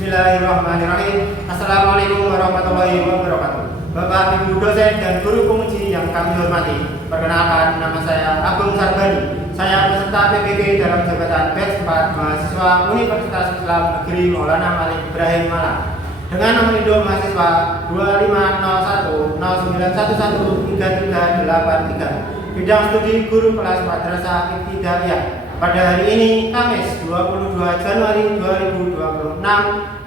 Bismillahirrahmanirrahim. Assalamualaikum warahmatullahi wabarakatuh. Bapak, Ibu dosen dan guru penguji yang kami hormati, perkenalkan, nama saya Agung Sarbani. Saya peserta PBB dalam jabatan batch 4 mahasiswa Universitas Islam Negeri Maulana Malik Ibrahim Malang. Dengan nomor induk mahasiswa 2501-09113383. Bidang studi guru kelas madrasah ibtidaiyah. Pada hari ini, Kamis 22 Januari 2026,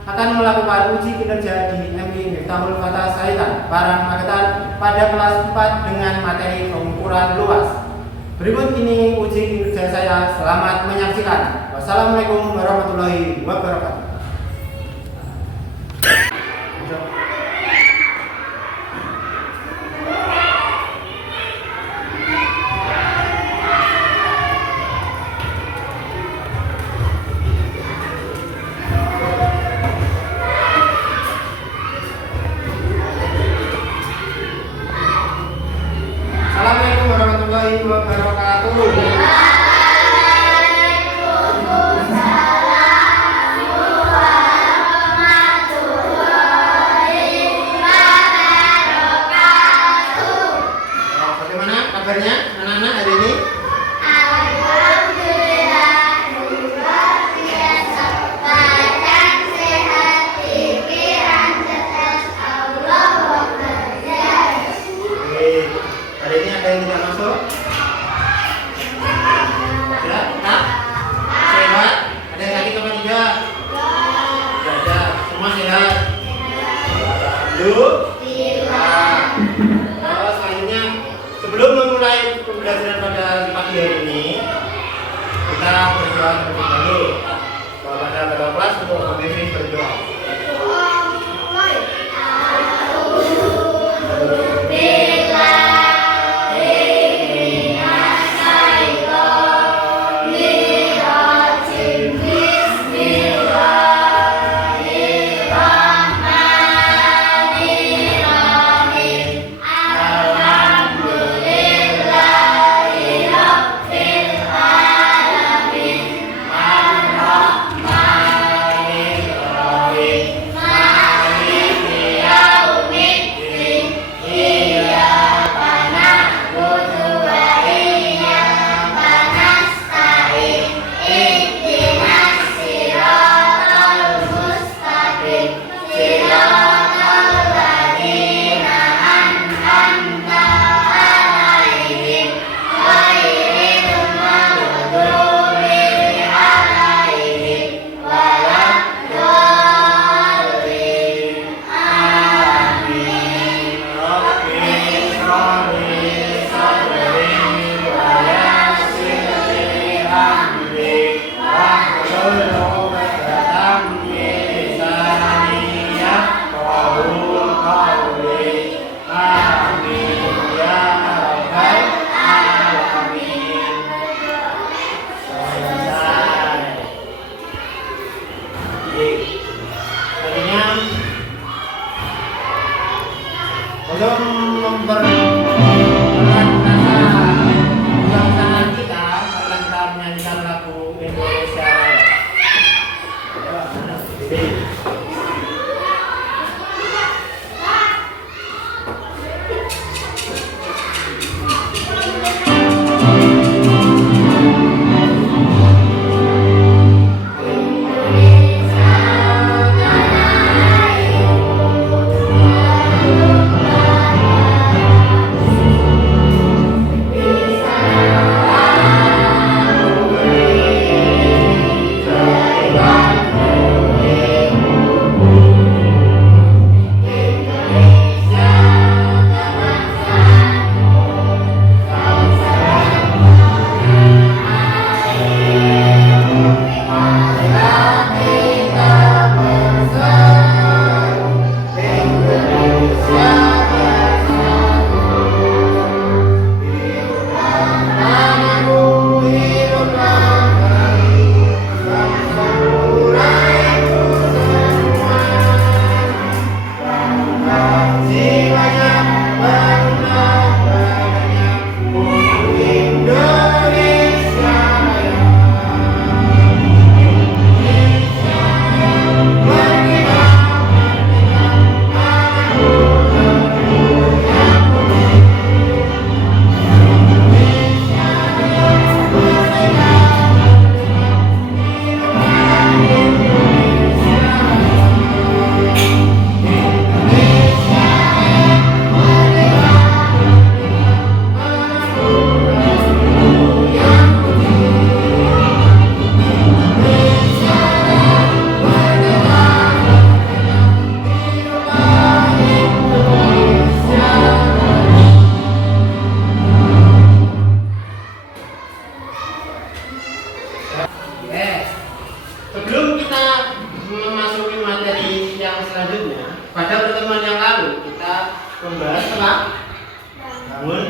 akan melakukan uji kinerja di MI Miftahul Fatah Saitan, Parang Magetan pada kelas 4 dengan materi pengukuran luas. Berikut ini uji kinerja saya. Selamat menyaksikan. Wassalamualaikum warahmatullahi wabarakatuh. Assalamualaikum warahmatullahi wabarakatuh. Bagaimana kabarnya anak-anak hari ini? Hari ini ada yang tidak masuk? Ya, Kak? Sehat? Ada yang sakit apa tidak? Tidak ada. Semua sehat? Alhamdulillah. Selanjutnya, sebelum memulai pembelajaran pada pagi hari ini, kita berdoa terlebih dahulu. Kepada ketua kelas untuk membimbing berdoa.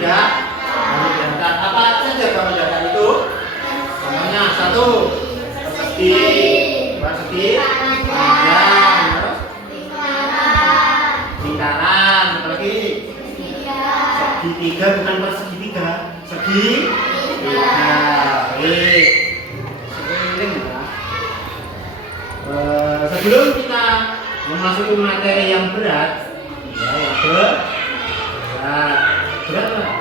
memudahkan. Apa saja memudahkan itu? Contohnya satu, persegi, persegi, panjang, terus lingkaran, apalagi segitiga, bukan persegitiga, segitiga. Baik. Sekeliling ya. Sebelum kita memasuki materi yang berat, ya, yang berat lah.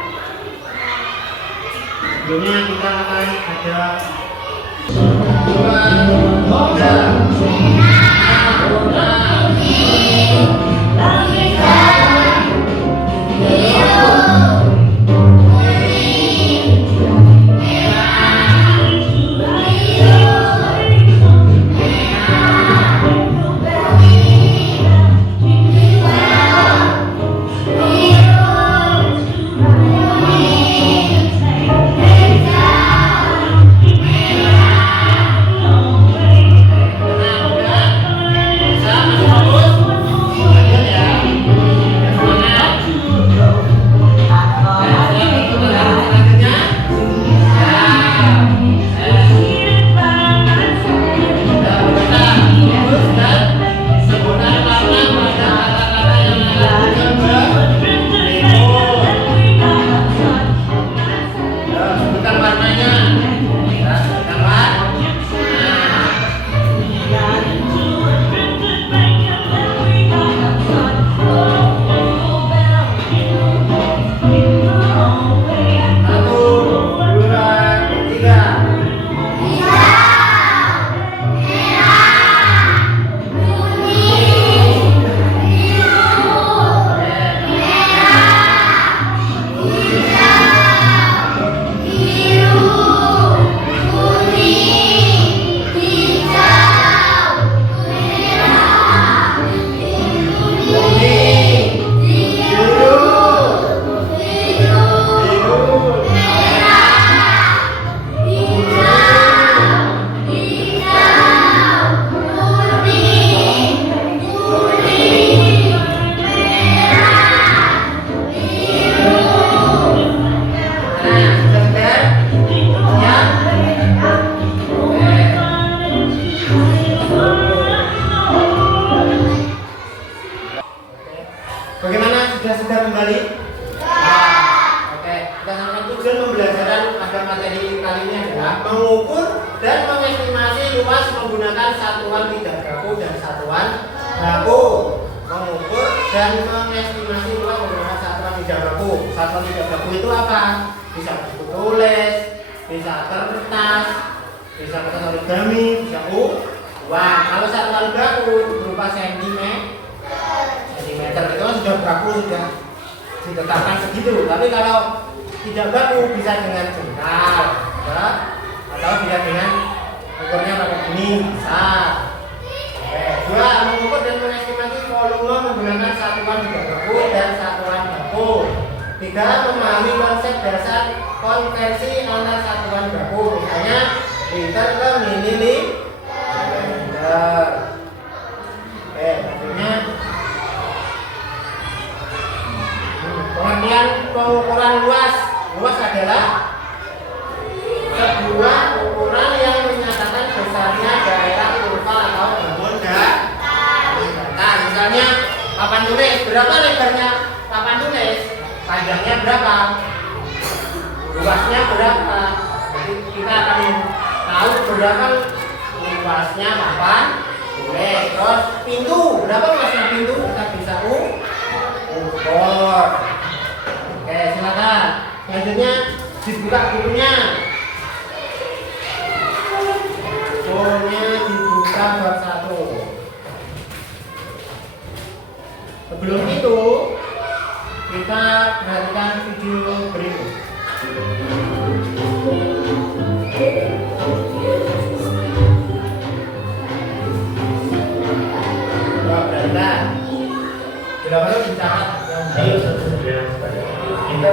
Sebelumnya kita akan ada sudah kembali? Oke, kita sama tujuan pembelajaran pada materi kali ini adalah mengukur dan mengestimasi luas menggunakan satuan tidak baku dan satuan baku. Mengukur dan mengestimasi luas menggunakan satuan tidak baku. Satuan tidak baku itu apa? Bisa buku tulis, bisa kertas, bisa kertas origami, bisa uang. Kalau satuan baku berupa sentimeter itu sudah baku, sudah ditetapkan segitu. Tapi kalau tidak baku bisa dengan jengkal, ya? Atau bisa dengan ukurnya pakai gini bisa. Dua, mengukur dan mengestimasi volume menggunakan satuan tidak baku dan satuan baku. Tiga, memahami konsep dasar konversi antar satuan baku, misalnya liter ke mililiter. Maksudnya pengertian pengukuran luas. Luas adalah sebuah ukuran yang menyatakan besarnya daerah kurva atau bangun datar. Misalnya papan tulis, berapa lebarnya papan tulis? Panjangnya berapa? Luasnya berapa? Jadi kita akan tahu berapa luasnya papan tulis. Terus pintu, berapa luasnya pintu? Kita bisa ukur. Oke, silakan. Selanjutnya dibuka bukunya. Bukunya dibuka bab 1. Sebelum itu kita perhatikan video berikut. Bila perlu dicatat. Ayo saudara, kita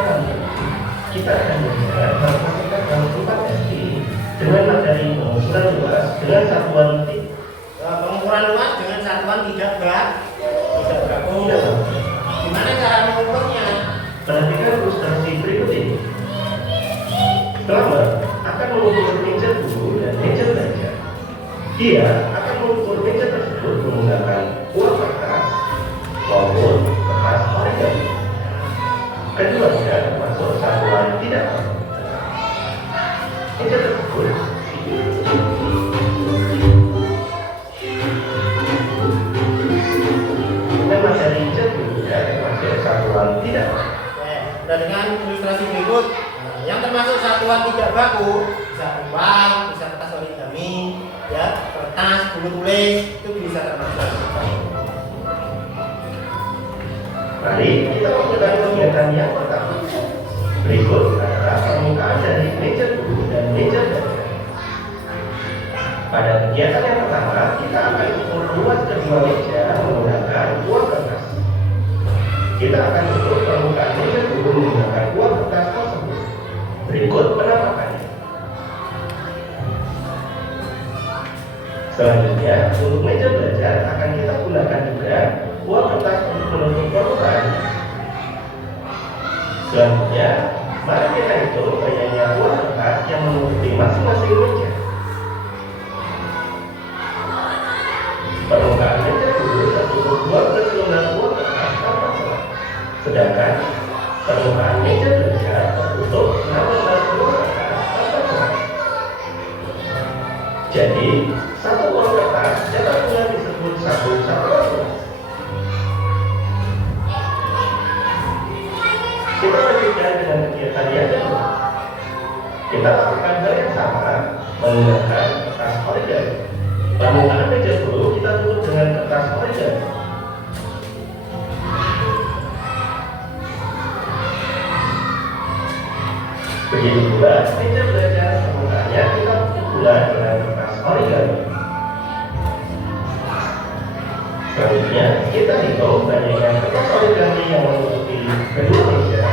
akan belajar bahwa kita dalam tempat tadi dengan materi pengukuran luas dengan satuan pengukuran luas dengan satuan tidak baku. Gimana cara mengukurnya? Perhatikan ilustrasi berikut Dia akan mengukur meja tersebut menggunakan uang kertas maupun kertas origami. Keduanya termasuk satuan tidak baku. Meja tersebut dengan materi cat juga termasuk satuan tidak baku. Dan dengan ilustrasi berikut, yang termasuk satuan tidak baku bisa uang, bisa kertas origami, ya, kertas, buku tulis itu bisa termasuk. Mari kita lakukan kegiatan yang pertama. Berikut adalah permukaan dari meja guru dan meja belajar. Pada kegiatan yang pertama, kita akan ukur luas kedua meja menggunakan uang kertas. Kita akan ukur permukaan meja guru menggunakan uang kertas tersebut. Berikut penampakannya. Selanjutnya, untuk meja belajar akan kita gunakan juga uang kertas untuk menutup permukaan. Selanjutnya, mari kita hitung banyaknya uang kertas yang menutupi masing-masing meja. Permukaan meja guru tertutup 12 lembar uang kertas tanpa celah. Sedangkan permukaan meja belajar tertutup 6 lembar uang kertas tanpa celah. Jadi, satu uang kertas dapat pula disebut satu satuan luas. Kita lanjutkan dengan kegiatan yang kedua. Kita lakukan hal yang sama menggunakan kertas origami. Permukaan meja guru kita tutup dengan kertas origami. Begitu pula meja belajar permukaannya kita tutup pula dengan kertas origami. Selanjutnya kita hitung banyaknya kertas origami yang menutupi kedua meja.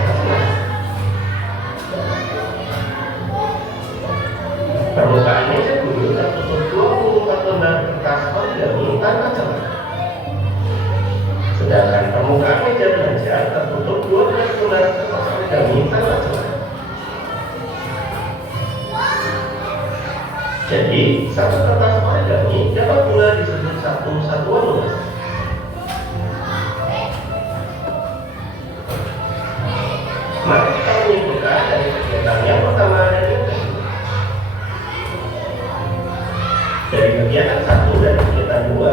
Permukaan meja guru tertutup 24 lembar kertas origami tanpa celah. Sedangkan permukaan meja belajar tertutup 12 lembar kertas origami tanpa celah. Jadi, satu kertas origami dapat pula disebut satu satuan luas. Mari kita menyimpulkan dari kegiatan yang pertama dan yang kedua. Dari kegiatan 1 dan kegiatan 2,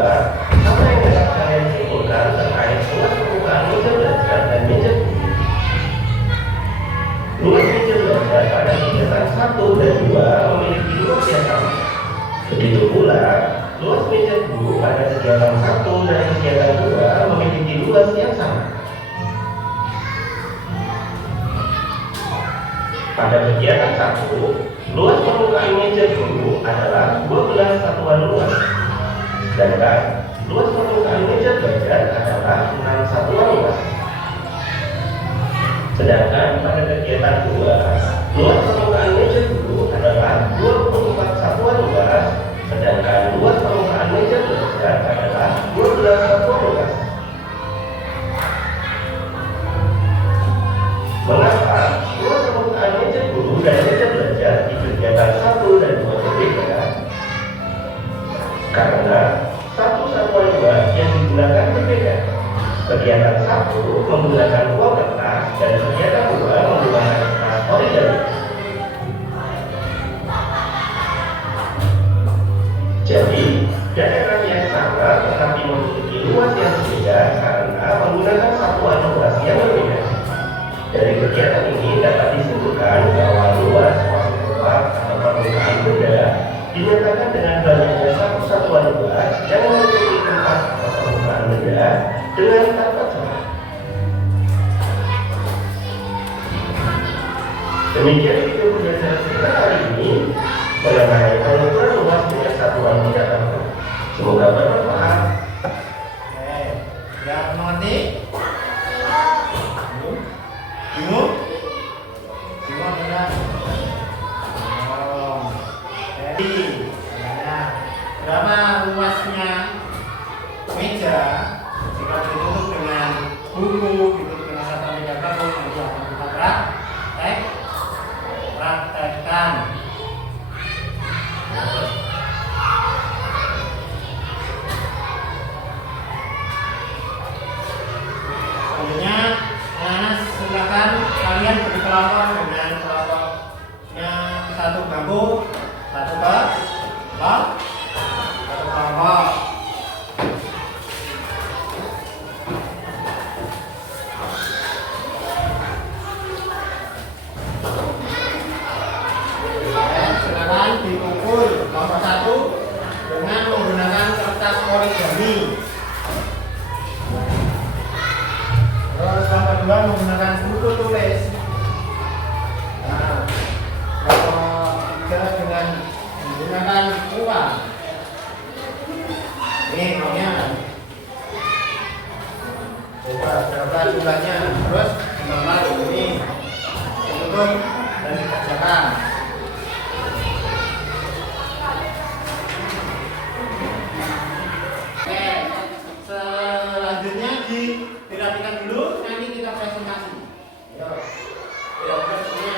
apa yang dapat kalian simpulkan terkait luas permukaan meja belajar dan meja guru? Luas meja belajar pada kegiatan 1 dan 2 memiliki luas yang sama. Begitu pula, luas meja guru pada kegiatan 1 dan kegiatan 2 memiliki luas yang sama. Pada kegiatan 1, luas permukaan meja guru adalah 12 satuan luas. Sedangkan luas permukaan meja belajar adalah 6 satuan luas. Sedangkan pada kegiatan 2, luas permukaan meja guru adalah 24 satuan luas, sedangkan luas permukaan meja belajar adalah 12 satuan luas. Mengapa luas permukaan meja guru dan meja belajar di kegiatan 1 dan 2 berbeda? Karena satu satuan luas yang digunakan berbeda. Kegiatan 1 menggunakan uang kertas dan kegiatan 2 menggunakan kertas origami. Jadi, daerah yang sama tetapi memiliki luas yang berbeda karena menggunakan satuan luas yang berbeda. Dari kegiatan ini dapat disimpulkan bahwa luas suatu tempat atau permukaan benda dinyatakan dengan banyaknya satu satuan luas yang memiliki tempat atau permukaan benda dengan tanpa celah. Demikian video pembelajaran kita hari ini mengenai pengukuran luas dengan satuan tidak baku. Semoga bermanfaat. Oke, sudah mengerti? Bingung? Bingung apa enggak? Oh, jadi berapa luasnya meja jika ditutup dengan buku, ditutup dengan satuan tidak baku, nanti akan kita praktekkan. yang satu bangku, satu kelompok, satu kelompok. Silakan dipukul kelompok satu dengan menggunakan kertas origami. Terus kelompok dua menggunakan buku tulis. Nah, kelompok tiga dengan menggunakan uang. Ini maunya. Coba berapa jumlahnya? Terus nomor ini tutup dan dikerjakan. Selanjutnya dirapikan dulu, nanti kita presentasi. Ayo, dirapikan semuanya.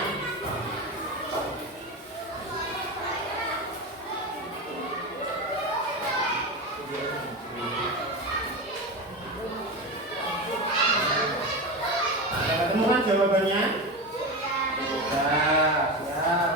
Ada ketemukan jawabannya? Sudah, siap.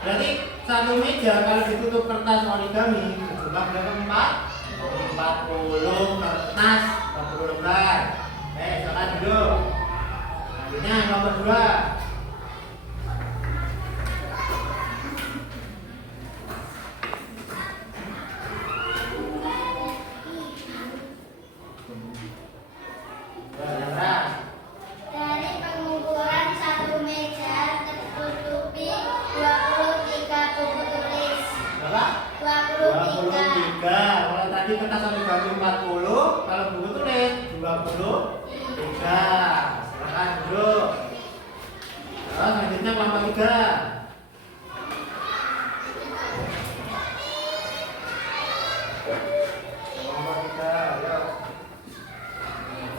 Berarti satu meja kalau ditutup kertas origami berjumlah berapa? 40 kertas, 40 lembar. Silakan duduk. Selanjutnya nomor 2. Kalau tadi kertas origami 40, kalau buku tulis 23. Silakan duduk. Terus selanjutnya kelompok 3. Kelompok 3, ayo.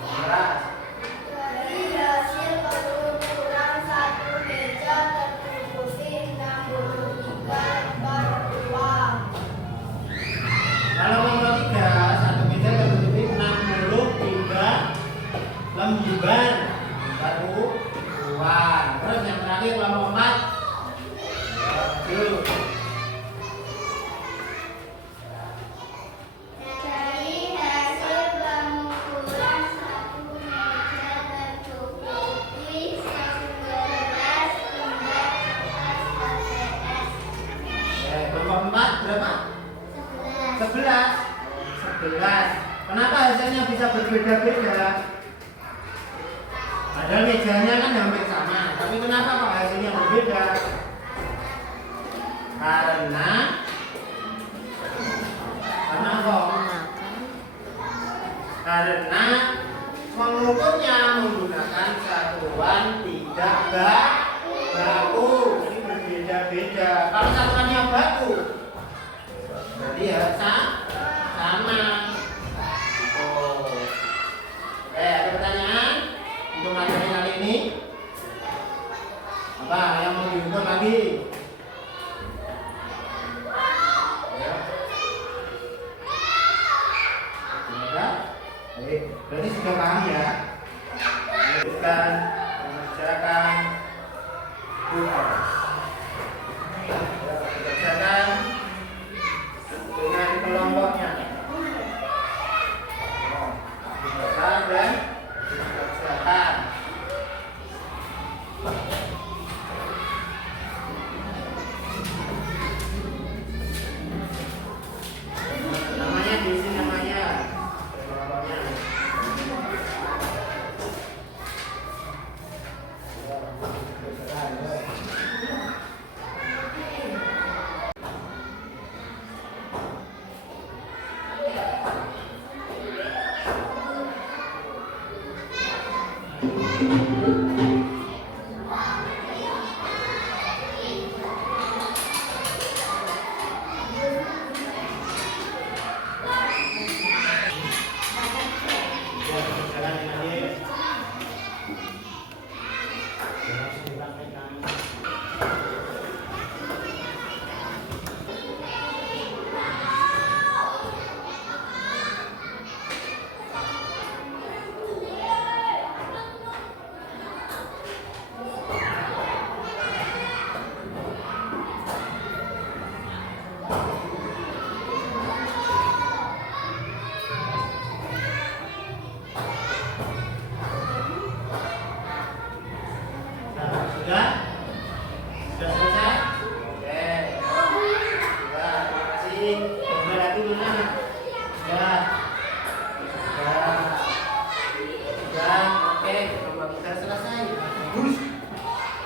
Keras. Dari hasil pengukuran satu meja tertutupi 63 lembar uang. Kalau nomor 3, satu meja tertutupi 63 lembar baru uang. Terus yang terakhir kelompok 4. Yuk. Dari hasil pengukuran satu meja tertutupi 11 lembar kertas HVS. Kelompok 4 berapa? 11. 11. Kenapa hasilnya bisa berbeda-beda? Padahal mejanya kan hampir sama, tapi kenapa kok hasilnya berbeda? Karena kok? Karena mengukurnya menggunakan satuan tidak baku. Ini berbeda-beda. Kalau satuannya baku, berarti ya sama. Ada pertanyaan untuk materi kali ini? Apa yang mau diukur lagi? Ya. Sudah? Baik, berarti sudah paham ya? Lanjutkan mengerjakan tugas.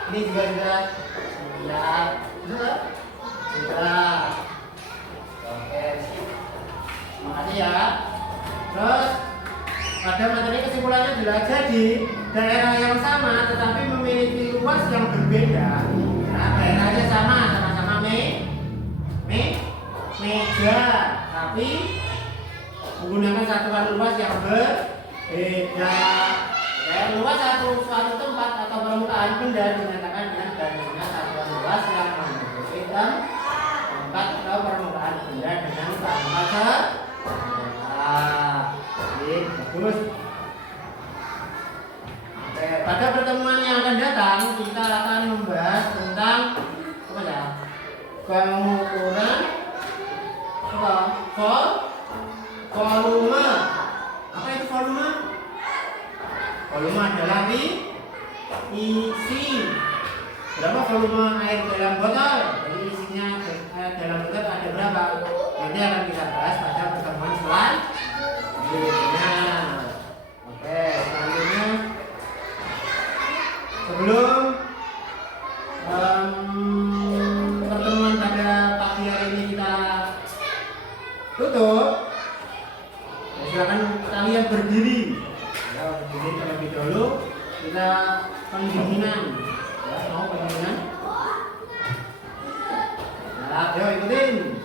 Ini juga sudah siap. Sudah. Oke, sip. Makasih ya. Terus pada materi kesimpulannya bila jadi daerah yang sama tetapi memiliki luas yang berbeda. Nah, daerahnya sama-sama meja, tapi menggunakan satuan luas yang berbeda. Luas suatu tempat atau permukaan benda dinyatakan dengan garisnya satuan luas yang berbeda. Tempat atau permukaan benda dengan satuan bagus. Oke, pada pertemuan yang akan datang kita akan membahas tentang apa ya? Pengukuran volume. Apa itu volume? Volume adalah isi. Berapa volume air dalam botol? Jadi isinya air dalam botol ada berapa? Nanti akan kita bahas pada pertemuan selanjutnya. Oke, selanjutnya sebelum pertemuan pada pagi hari ini kita tutup, silakan kalian berdiri. Ya, berdiri terlebih dahulu. Kita pendinginan. Ya, mau pendinginan? Nah, ayo ikutin.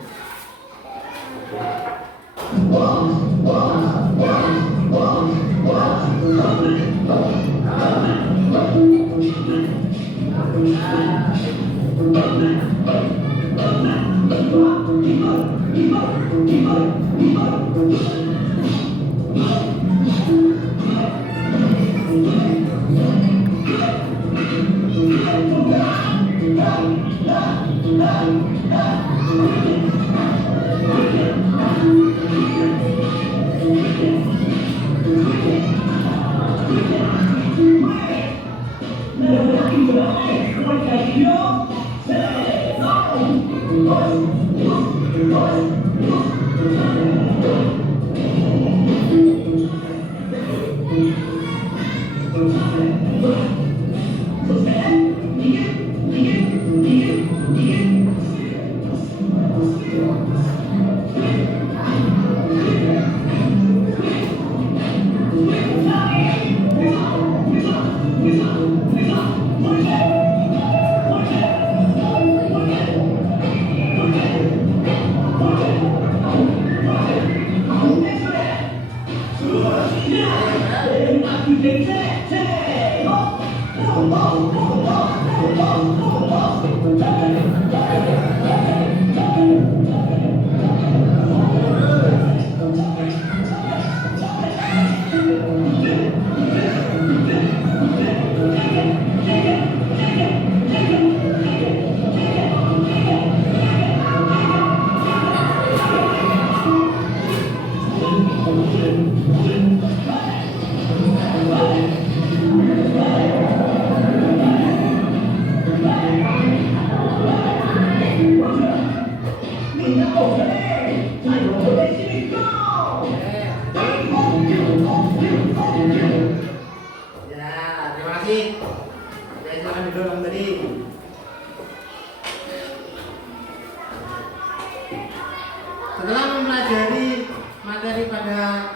Setelah mempelajari materi pada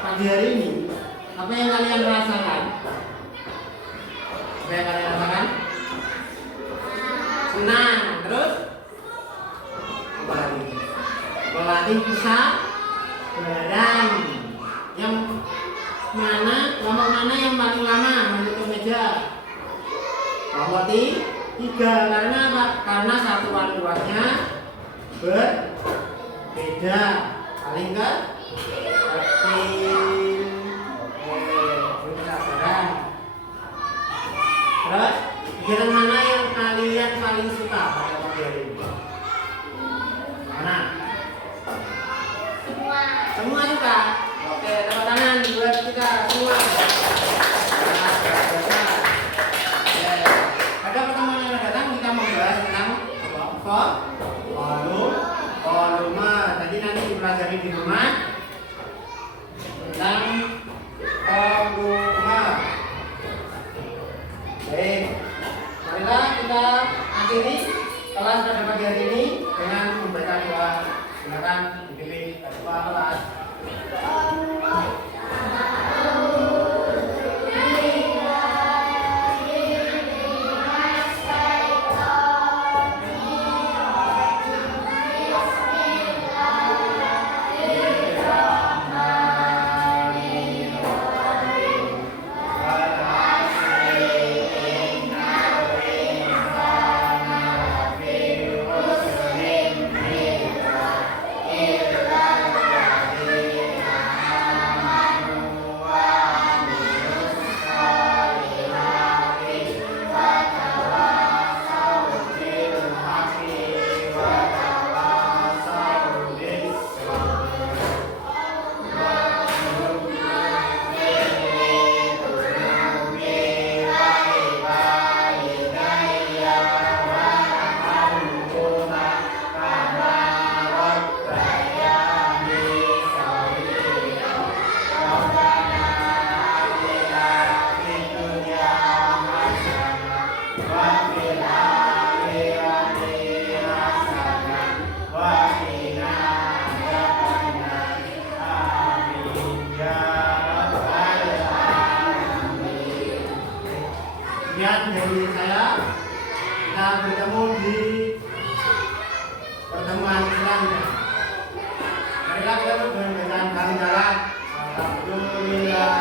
pagi hari ini, apa yang kalian rasakan? Apa yang kalian rasakan? Senang. Terus apa lagi? Melatih kesabaran. Yang mana? Kelompok mana yang paling lama menutup meja? Kelompok 3. Karena apa? Karena satuan luasnya berbeda. Paling ke kesabaran. Terus kegiatan mana yang kalian paling suka pada pagi hari ini? Mana? Semua suka. Oke, tepuk tangan buat kita semua. Pada pertemuan yang datang kita membahas tentang volume. Tadi nanti dipelajari di rumah tentang volume. kita akhiri kelas pada pagi hari ini dengan membaca doa. Silakan dipimpin ketua kelas. Sekian dari saya, kita bertemu di pertemuan selanjutnya. Marilah kita dengan bacaan kami dalam Alhamdulillah.